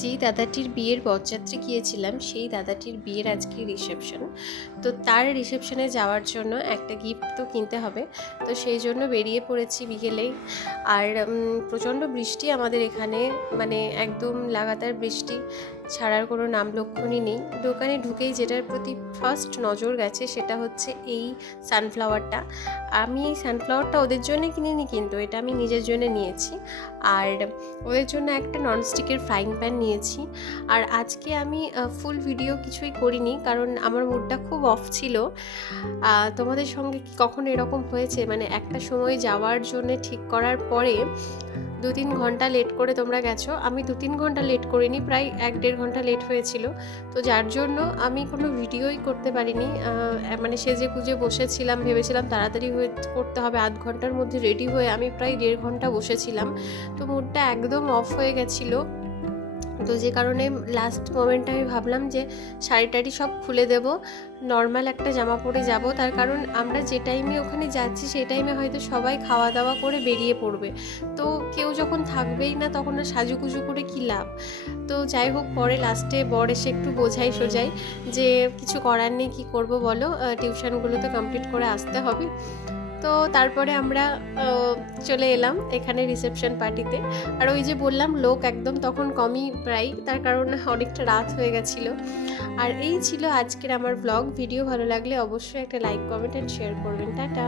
যেই দাদাটির বিয়ের বরযাত্রী গিয়েছিলাম সেই দাদাটির বিয়ের আজকে রিসেপশন। তো তার রিসেপশনে যাওয়ার জন্য একটা গিফট তো কিনতে হবে, তো সেই জন্য বেরিয়ে পড়েছি বিকেলেই। আর প্রচণ্ড বৃষ্টি আমাদের এখানে, মানে একদম লাগাতার বৃষ্টি ছাড়ার কোনো নাম লক্ষণই নেই। দোকানে ঢুকেই যেটার প্রতি ফার্স্ট নজর গেছে সেটা হচ্ছে এই সানফ্লাওয়ারটা। আমি এই সানফ্লাওয়ারটা ওদের জন্য কিনিনি, কিন্তু এটা আমি নিজের জন্য নিয়েছি। আর ওদের জন্য একটা ননস্টিকের ফ্রাইং প্যান নিয়েছি। আর আজকে আমি ফুল ভিডিও কিছুই করিনি, কারণ আমার মুডটা খুব অফ ছিল। তোমাদের সঙ্গে কি কখনো এরকম হয়েছে, মানে একটা সময় যাওয়ার জন্য ঠিক করার পরে 2-3 ঘন্টা লেট করে তোমরা গেছো? আমি 2-3 ঘন্টা লেট করিনি, প্রায় 1-1.5 ঘন্টা লেট হয়েছিল। তো যার জন্য আমি কোনো ভিডিওই করতে পারিনি। মানে সেজে গুজে বসেছিলাম, ভেবেছিলাম তাড়াতাড়ি করতে হবে, আধ ঘন্টার মধ্যে রেডি হয়ে আমি প্রায় 1.5 ঘন্টা বসেছিলাম। তো মুডটা একদম অফ হয়ে গেছিলো। তো যে কারণে লাস্ট মোমেন্টে আমি ভাবলাম যে শাড়ি টাড়ি সব খুলে দেব, নর্মাল একটা জামা পরে যাব। তার কারণ আমরা যে টাইমে ওখানে যাচ্ছি সেই টাইমে হয়তো সবাই খাওয়া দাওয়া করে বেরিয়ে পড়বে, তো কেউ যখন থাকবেই না তখন আর সাজুগুজু করে কী লাভ। তো যাই হোক, পরে লাস্টে বর এসে একটু বোঝাই সোজাই যে কিছু করার নেই, কী করব বলো, টিউশনগুলো তো কমপ্লিট করে আসতে হবে। তো তারপরে আমরা চলে এলাম এখানে রিসেপশন পার্টিতে। আর ওই যে বললাম, লোক একদম তখন কমই প্রায়, তার কারণ অনেকটা রাত হয়ে গেছিলো। আর এই ছিল আজকের আমার ব্লগ ভিডিও। ভালো লাগলে অবশ্যই একটা লাইক, কমেন্ট অ্যান্ড শেয়ার করবেন। টাটা।